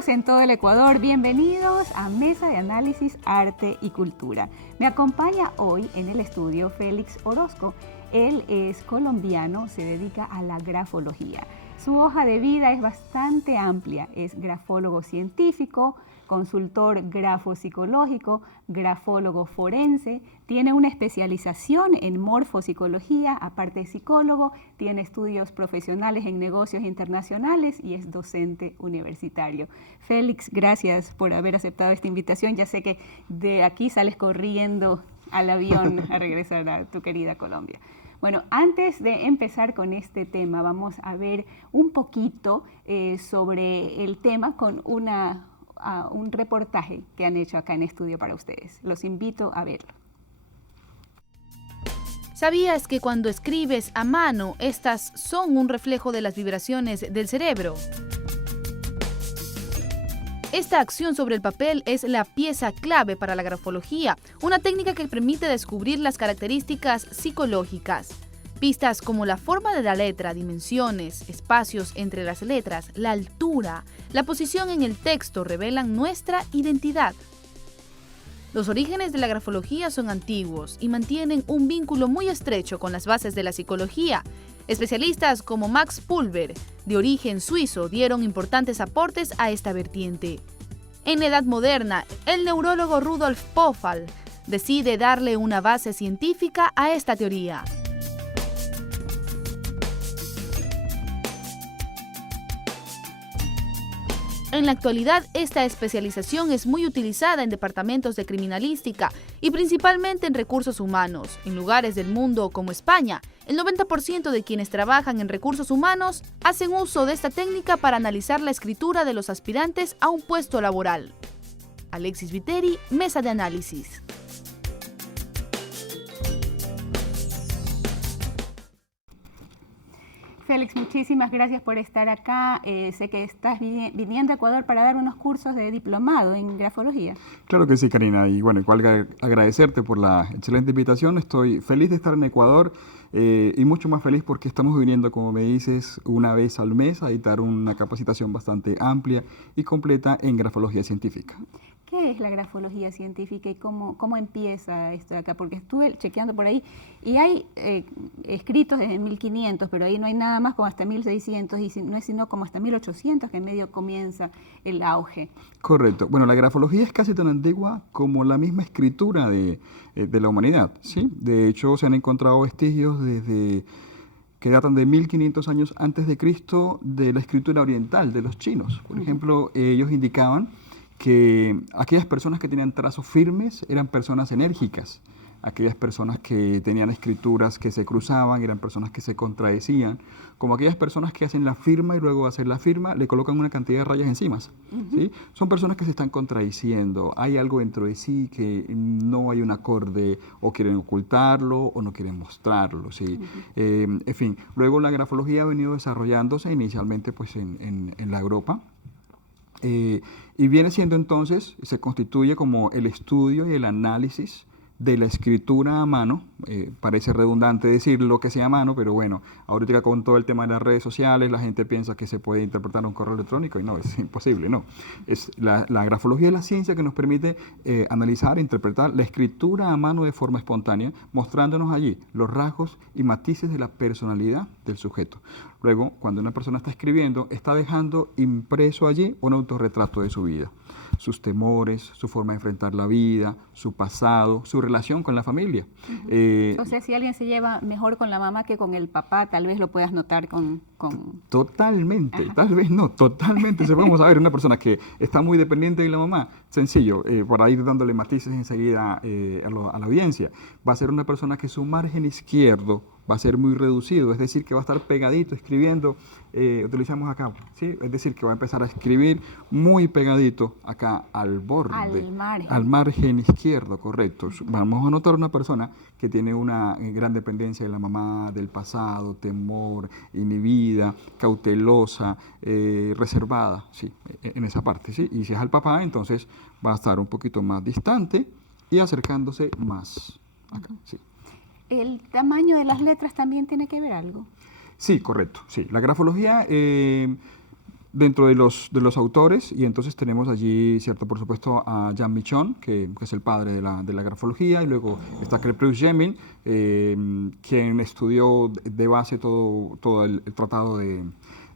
amigos en todo el Ecuador, bienvenidos a Mesa de Análisis, Arte y Cultura. Me acompaña hoy en el estudio Félix Orozco. Él es colombiano, se dedica a la grafología. Su hoja de vida es bastante amplia, es grafólogo científico, consultor grafopsicológico, grafólogo forense, tiene una especialización en morfopsicología, aparte de psicólogo, tiene estudios profesionales en negocios internacionales y es docente universitario. Félix, gracias por haber aceptado esta invitación. Ya sé que de aquí sales corriendo al avión a regresar a tu querida Colombia. Bueno, antes de empezar con este tema, vamos a ver un poquito sobre el tema con un reportaje que han hecho acá en estudio para ustedes. Los invito a verlo. ¿Sabías que cuando escribes a mano, estas son un reflejo de las vibraciones del cerebro? Esta acción sobre el papel es la pieza clave para la grafología, una técnica que permite descubrir las características psicológicas. Pistas como la forma de la letra, dimensiones, espacios entre las letras, la altura, la posición en el texto revelan nuestra identidad. Los orígenes de la grafología son antiguos y mantienen un vínculo muy estrecho con las bases de la psicología. Especialistas como Max Pulver, de origen suizo, dieron importantes aportes a esta vertiente. En la Edad Moderna, el neurólogo Rudolf Poffal decide darle una base científica a esta teoría. En la actualidad, esta especialización es muy utilizada en departamentos de criminalística y principalmente en recursos humanos. En lugares del mundo como España, el 90% de quienes trabajan en recursos humanos hacen uso de esta técnica para analizar la escritura de los aspirantes a un puesto laboral. Alexis Viteri, Mesa de Análisis. Félix, muchísimas gracias por estar acá. Sé que estás viniendo a Ecuador para dar unos cursos de diplomado en grafología. Claro que sí, Karina. Y bueno, igual agradecerte por la excelente invitación. Estoy feliz de estar en Ecuador y mucho más feliz porque estamos viniendo, como me dices, una vez al mes a dictar una capacitación bastante amplia y completa en grafología científica. ¿Qué es la grafología científica y cómo empieza esto de acá? Porque estuve chequeando por ahí y hay escritos desde 1500, pero ahí no hay nada más como hasta 1600 y no es sino como hasta 1800 que en medio comienza el auge. Correcto. Bueno, la grafología es casi tan antigua como la misma escritura de la humanidad, ¿sí? De hecho, se han encontrado vestigios que datan de 1500 años antes de Cristo de la escritura oriental de los chinos. Por ejemplo, ellos indicaban que aquellas personas que tenían trazos firmes eran personas enérgicas, aquellas personas que tenían escrituras que se cruzaban eran personas que se contradecían, como aquellas personas que hacen la firma y luego de hacer la firma le colocan una cantidad de rayas encima. ¿Sí? Son personas que se están contradiciendo, hay algo dentro de sí que no hay un acorde, o quieren ocultarlo o no quieren mostrarlo. ¿Sí? En fin, luego la grafología ha venido desarrollándose inicialmente pues, en la Europa. Y viene siendo entonces, se constituye como el estudio y el análisis de la escritura a mano. Parece redundante decir lo que sea a mano, pero bueno, ahorita con todo el tema de las redes sociales, la gente piensa que se puede interpretar un correo electrónico y no, es imposible, no. Es la grafología es la ciencia que nos permite analizar e interpretar la escritura a mano de forma espontánea, mostrándonos allí los rasgos y matices de la personalidad del sujeto. Luego, cuando una persona está escribiendo, está dejando impreso allí un autorretrato de su vida. Sus temores, su forma de enfrentar la vida, su pasado, su relación con la familia. O sea, si alguien se lleva mejor con la mamá que con el papá, tal vez lo puedas notar con... Totalmente, tal vez no, totalmente. Se podemos saber una persona que está muy dependiente de la mamá, sencillo, por ahí dándole matices enseguida a la audiencia, va a ser una persona que su margen izquierdo va a ser muy reducido, es decir, que va a estar pegadito escribiendo, utilizamos acá, ¿sí? Es decir, que va a empezar a escribir muy pegadito acá al borde, al margen izquierdo, correcto. Vamos a notar una persona que tiene una gran dependencia de la mamá, del pasado, temor, inhibida, cautelosa, reservada, ¿sí? En esa parte, ¿sí? Y si es al papá, entonces va a estar un poquito más distante y acercándose más acá, ¿sí? ¿El tamaño de las letras también tiene que ver algo? Sí, correcto. Sí. La grafología dentro de los autores, y entonces tenemos allí, cierto, por supuesto, a Jean Michon, que es el padre de la grafología, y luego está Crépus-Guillemin, quien estudió de base todo el tratado de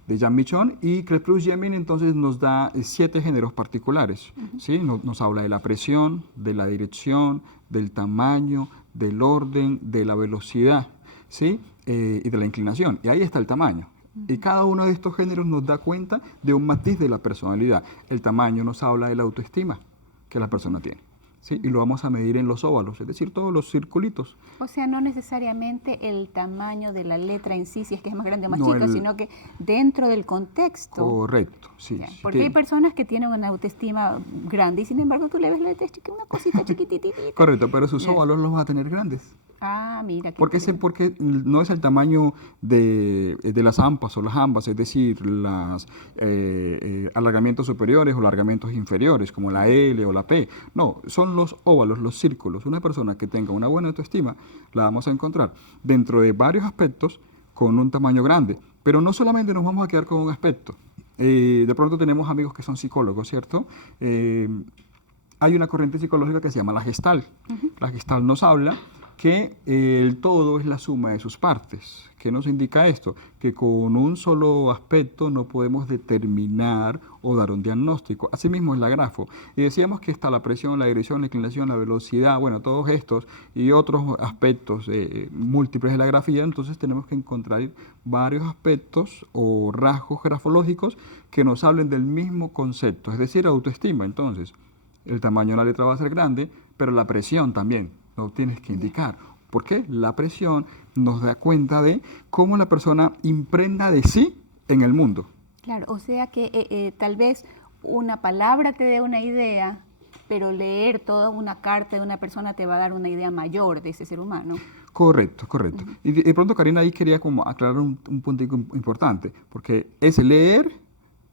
Jean Michon, y Crépus-Guillemin entonces nos da 7 géneros particulares, ¿sí? Nos habla de la presión, de la dirección, del tamaño, del orden, de la velocidad, ¿sí? Y de la inclinación, y ahí está el tamaño. Y cada uno de estos géneros nos da cuenta de un matiz de la personalidad. El tamaño nos habla de la autoestima que la persona tiene, ¿sí? Y lo vamos a medir en los óvalos, es decir, todos los circulitos. O sea, no necesariamente el tamaño de la letra en sí, si es que es más grande o más No, chico, sino que dentro del contexto. Correcto, sí. Ya, sí, porque hay personas que tienen una autoestima grande y sin embargo tú le ves la letra chica, una cosita chiquititita. Correcto, pero sus Ya. óvalos los va a tener grandes. Ah, mira. Qué Porque interesante. no es el tamaño de las ampas o las ambas, es decir, los alargamientos superiores o alargamientos inferiores, como la L o la P. No, son los óvalos, los círculos. Una persona que tenga una buena autoestima la vamos a encontrar dentro de varios aspectos con un tamaño grande. Pero no solamente nos vamos a quedar con un aspecto. De pronto tenemos amigos que son psicólogos, ¿cierto? Hay una corriente psicológica que se llama la Gestalt. La Gestalt nos habla que el todo es la suma de sus partes. ¿Qué nos indica esto? Que con un solo aspecto no podemos determinar o dar un diagnóstico. Asimismo es la grafo. Y decíamos que está la presión, la dirección, la inclinación, la velocidad, bueno, todos estos y otros aspectos múltiples de la grafía. Entonces tenemos que encontrar varios aspectos o rasgos grafológicos que nos hablen del mismo concepto, es decir, autoestima. Entonces, el tamaño de la letra va a ser grande, pero la presión también lo tienes que indicar. ¿Por qué? La presión nos da cuenta de cómo la persona impregna de sí en el mundo. Claro, o sea que tal vez una palabra te dé una idea, pero leer toda una carta de una persona te va a dar una idea mayor de ese ser humano. Correcto, correcto. Y de pronto, Karina, ahí quería como aclarar un punto importante, porque es leer,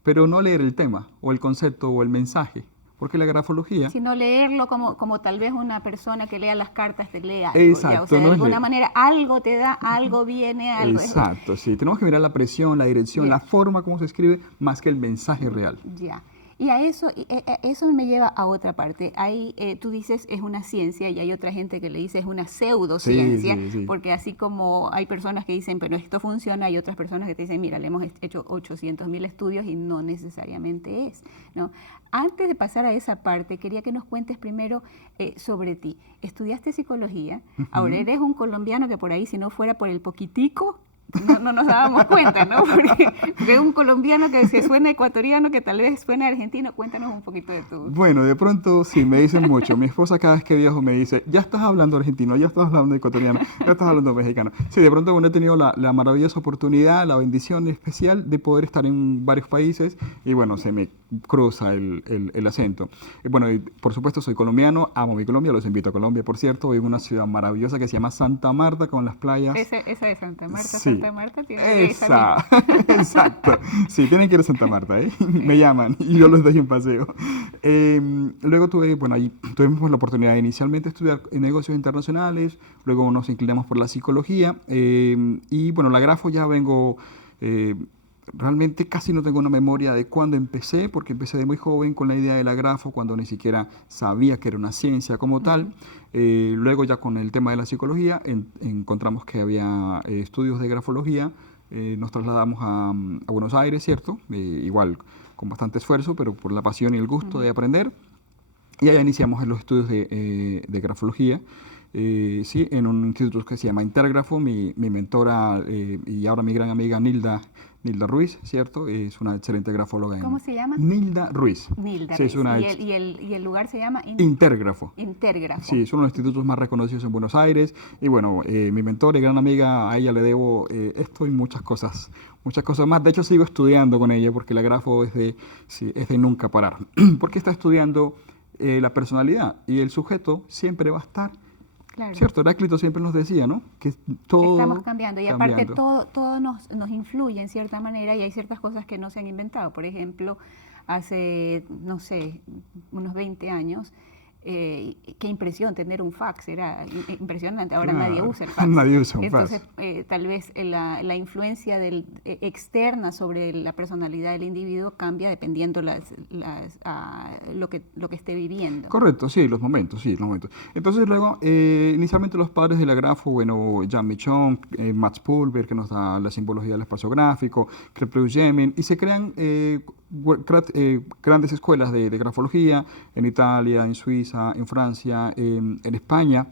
pero no leer el tema, o el concepto, o el mensaje. Porque la grafología... Sino leerlo como tal vez una persona que lea las cartas te lea algo. Exacto, Ya, o sea, no de es alguna leer. manera algo te da, algo viene, algo... Exacto, sí. Tenemos que mirar la presión, la dirección, Ya. la forma como se escribe, más que el mensaje real. Ya. Y a eso me lleva a otra parte. Ahí tú dices es una ciencia y hay otra gente que le dice es una pseudociencia, Sí, sí, sí. porque así como hay personas que dicen, pero esto funciona, hay otras personas que te dicen, mira, le hemos hecho 800.000 estudios y no necesariamente es, ¿no? Antes de pasar a esa parte, quería que nos cuentes primero sobre ti. Estudiaste psicología, ahora eres un colombiano que por ahí, si no fuera por el poquitico, no nos dábamos cuenta, ¿no? Porque un colombiano que se suena ecuatoriano, que tal vez suena argentino. Cuéntanos un poquito de tu... Bueno, de pronto sí, me dicen mucho. Mi esposa cada vez que viajo me dice, ya estás hablando argentino, ya estás hablando ecuatoriano, ya estás hablando mexicano. Sí, de pronto bueno, he tenido la maravillosa oportunidad, la bendición especial de poder estar en varios países y bueno, se me cruza el acento. Bueno, y por supuesto soy colombiano, amo mi Colombia, los invito a Colombia, por cierto, vivo en una ciudad maravillosa que se llama Santa Marta con las playas. Esa de Santa Marta, Sí. Santa Marta tiene Esa, exacto. Sí, tienen que ir a Santa Marta, ¿eh? Me llaman y yo los doy un paseo. Luego ahí tuvimos la oportunidad de inicialmente estudiar en negocios internacionales, luego nos inclinamos por la psicología y bueno, la grafo ya vengo... Realmente casi no tengo una memoria de cuándo empecé, porque empecé de muy joven con la idea de la grafo, cuando ni siquiera sabía que era una ciencia como tal. Luego ya con el tema de la psicología encontramos que había estudios de grafología. Nos trasladamos a Buenos Aires, ¿cierto? Igual con bastante esfuerzo, pero por la pasión y el gusto de aprender. Y allá iniciamos en los estudios de grafología. Sí, en un instituto que se llama Intergrafo. Mi mentora y ahora mi gran amiga Nilda Ruiz, ¿cierto? Es una excelente grafóloga. ¿Cómo se llama? Nilda Ruiz. Nilda Sí, Ruiz. es una ¿Y el lugar se llama? Intergrafo. Intergrafo. Sí, es uno de los institutos más reconocidos en Buenos Aires. Y bueno, mi mentora y gran amiga, a ella le debo esto y muchas cosas más. De hecho, sigo estudiando con ella porque la grafo es de nunca parar. Porque está estudiando la personalidad y el sujeto siempre va a estar. Claro. Cierto, Heráclito siempre nos decía, ¿no? Que todo estamos cambiando y aparte cambiando. todo nos influye en cierta manera y hay ciertas cosas que no se han inventado. Por ejemplo, hace, no sé, unos 20 años, qué impresión tener un fax, era impresionante, ahora Claro, nadie usa el fax. nadie usa un fax. Entonces, tal vez la influencia externa sobre la personalidad del individuo cambia dependiendo lo que esté viviendo. Correcto, sí, los momentos, sí, los momentos. Entonces luego, inicialmente los padres de la grafo, bueno, Jean Michon, Max Pulver, que nos da la simbología del espacio gráfico, Crepleus-Jemin, y se crean grandes escuelas de grafología en Italia, en Suiza, en Francia, en España,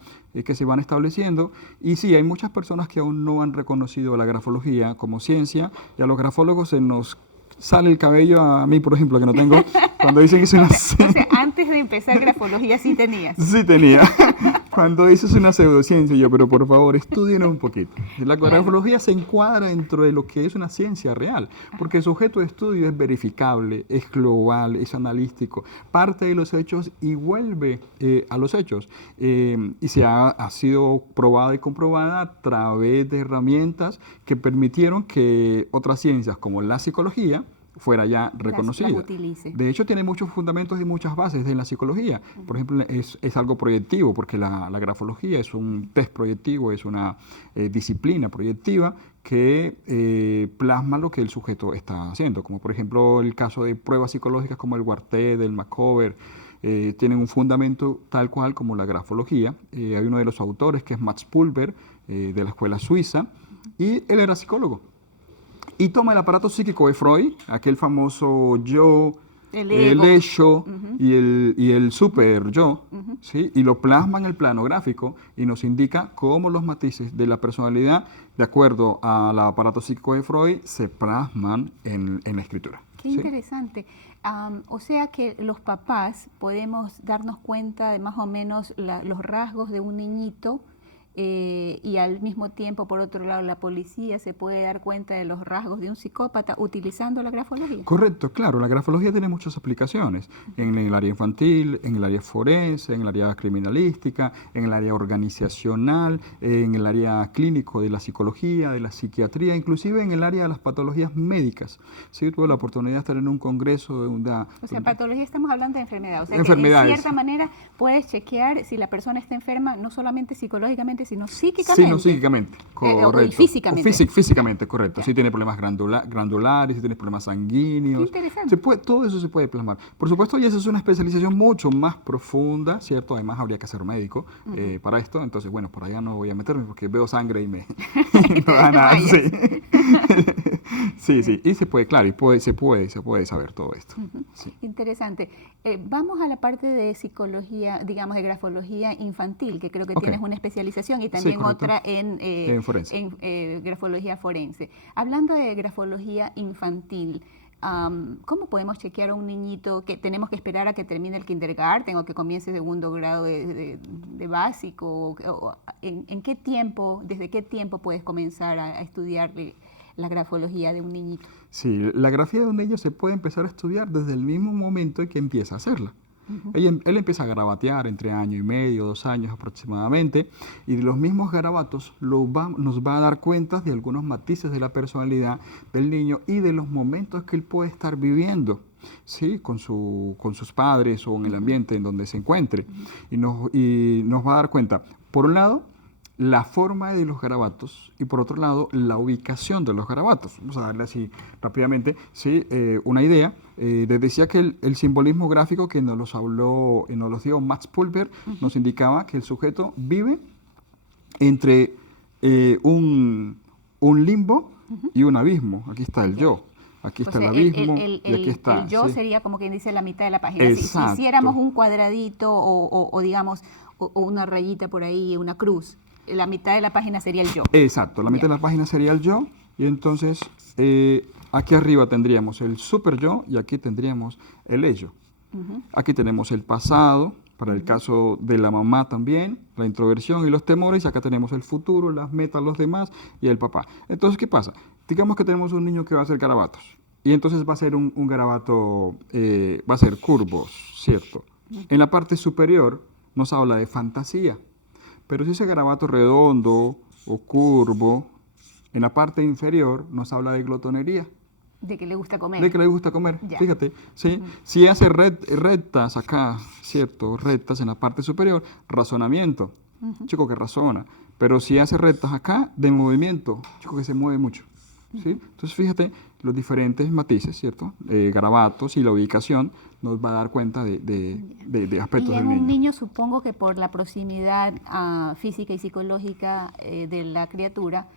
que se van estableciendo. Y sí, hay muchas personas que aún no han reconocido la grafología como ciencia, y a los grafólogos se nos sale el cabello, a mí, por ejemplo, que no tengo, cuando dicen que es una... Entonces, antes de empezar grafología sí tenías. Sí tenía. Cuando dices una pseudociencia, yo, pero por favor, estudien un poquito. La grafología se encuadra dentro de lo que es una ciencia real, porque su objeto de estudio es verificable, es global, es analítico, parte de los hechos y vuelve a los hechos. Y ha sido probada y comprobada a través de herramientas que permitieron que otras ciencias, como la psicología, fuera ya reconocida. Las utilice. De hecho, tiene muchos fundamentos y muchas bases de la psicología. Por ejemplo, es algo proyectivo, porque la grafología es un test proyectivo, es una disciplina proyectiva que plasma lo que el sujeto está haciendo, como por ejemplo el caso de pruebas psicológicas como el Warted, el Macover, tienen un fundamento tal cual como la grafología. Hay uno de los autores que es Max Pulver, de la escuela suiza, y él era psicólogo. Y toma el aparato psíquico de Freud, aquel famoso yo, el ello y el super yo, ¿sí? Y lo plasma en el plano gráfico y nos indica cómo los matices de la personalidad, de acuerdo al aparato psíquico de Freud, se plasman en la escritura. Qué interesante. O sea que los papás podemos darnos cuenta de más o menos los rasgos de un niñito, y al mismo tiempo, por otro lado, la policía se puede dar cuenta de los rasgos de un psicópata utilizando la grafología. Correcto, claro. La grafología tiene muchas aplicaciones en el área infantil, en el área forense, en el área criminalística, en el área organizacional, en el área clínico de la psicología, de la psiquiatría, inclusive en el área de las patologías médicas. Sí, tuve la oportunidad de estar en un congreso de una... O sea, patología estamos hablando de enfermedad. O sea, enfermedades. Que en cierta manera puedes chequear si la persona está enferma, no solamente psicológicamente, sino psíquicamente. Sí, no psíquicamente, correcto. Y físicamente. Físicamente, correcto. Si tiene problemas glandulares, si tiene problemas sanguíneos. Qué interesante. Todo eso se puede plasmar. Por supuesto, y esa es una especialización mucho más profunda, ¿cierto? Además, habría que ser médico para esto. Entonces, bueno, por allá no voy a meterme porque veo sangre y me no da nada. Sí. Y se puede, claro, se puede saber todo esto. Sí. Interesante. Vamos a la parte de psicología, digamos, de grafología infantil, que creo que tienes una especialización, y también otra en forense. En grafología forense. Hablando de grafología infantil, ¿cómo podemos chequear a un niñito que tenemos que esperar a que termine el kindergarten o que comience segundo grado de básico? ¿En qué tiempo, desde qué tiempo puedes comenzar a estudiar la grafología de un niñito? Sí, la grafía de un niño se puede empezar a estudiar desde el mismo momento en que empieza a hacerla. Él empieza a garabatear entre año y medio, 2 años aproximadamente, y de los mismos garabatos nos va a dar cuenta de algunos matices de la personalidad del niño y de los momentos que él puede estar viviendo, ¿sí? con sus padres o en el ambiente en donde se encuentre. Y nos va a dar cuenta, por un lado, la forma de los garabatos y por otro lado la ubicación de los garabatos. Vamos a darle así rápidamente, ¿sí? Una idea. Les decía que el simbolismo gráfico que nos los dio Max Pulver nos indicaba que el sujeto vive entre un limbo y un abismo. Aquí está el yo. Aquí está el abismo y aquí está. El yo sería como quien dice la mitad de la página. Si hiciéramos un cuadradito o digamos o una rayita por ahí, una cruz, la mitad de la página sería el yo. Exacto, la mitad de la página sería el yo, y entonces aquí arriba tendríamos el super yo y aquí tendríamos el ello. Aquí tenemos el pasado, para el caso de la mamá también, la introversión y los temores, y acá tenemos el futuro, las metas, los demás y el papá. Entonces, ¿qué pasa? Digamos que tenemos un niño que va a hacer garabatos, y entonces va a ser un garabato, va a ser curvos, ¿cierto? En la parte superior nos habla de fantasía. Pero si ese garabato redondo o curvo, en la parte inferior nos habla de glotonería. De que le gusta comer. De que le gusta comer, Ya. fíjate, ¿sí? Si hace rectas acá, ¿cierto? Rectas en la parte superior, razonamiento, chico que razona. Pero si hace rectas acá, de movimiento, chico que se mueve mucho, ¿sí? Entonces, fíjate, los diferentes matices, ¿cierto? Garabatos y la ubicación nos va a dar cuenta de aspectos Y del en un niño. niño supongo que por la proximidad física y psicológica de la criatura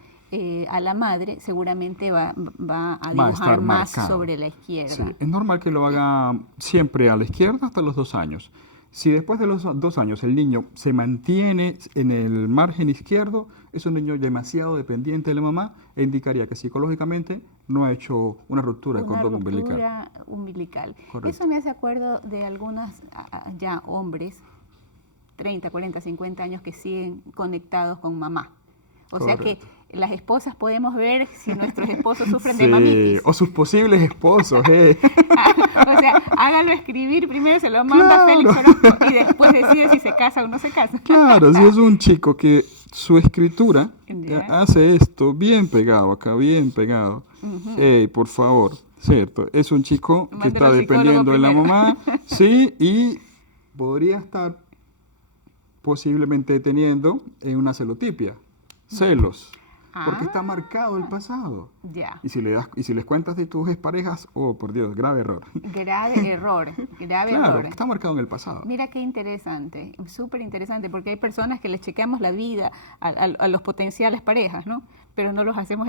a la madre, seguramente va a Va a dibujar estar más marcado. sobre la izquierda. Sí, es normal que lo haga siempre a la izquierda hasta los 2 años. Si después de los 2 años el niño se mantiene en el margen izquierdo, es un niño demasiado dependiente de la mamá e indicaría que psicológicamente no ha hecho una ruptura de Una cordón umbilical. ruptura umbilical. Correcto. Eso me hace acuerdo de algunos ya hombres, 30, 40, 50 años, que siguen conectados con mamá. O sea que Correcto. las esposas podemos ver si nuestros esposos sufren de Sí, mamitis. o sus posibles esposos, O sea, hágalo escribir, primero se lo manda a Félix Claro. Orozco y después decide si se casa o no se casa. Claro, si es un chico que su escritura Ya. hace esto bien pegado acá, bien pegado. Ey, por favor, ¿cierto? Es un chico que Mándelo está al psicólogo dependiendo de la primero. mamá, sí, y podría estar posiblemente teniendo una celotipia, celos, porque está marcado el pasado. Ya. Y si les cuentas de tus exparejas, oh, por Dios, grave error. Grave error, grave Claro, error. está marcado en el pasado. Mira qué interesante, súper interesante, porque hay personas que les chequeamos la vida a los potenciales parejas, ¿no? Pero no los hacemos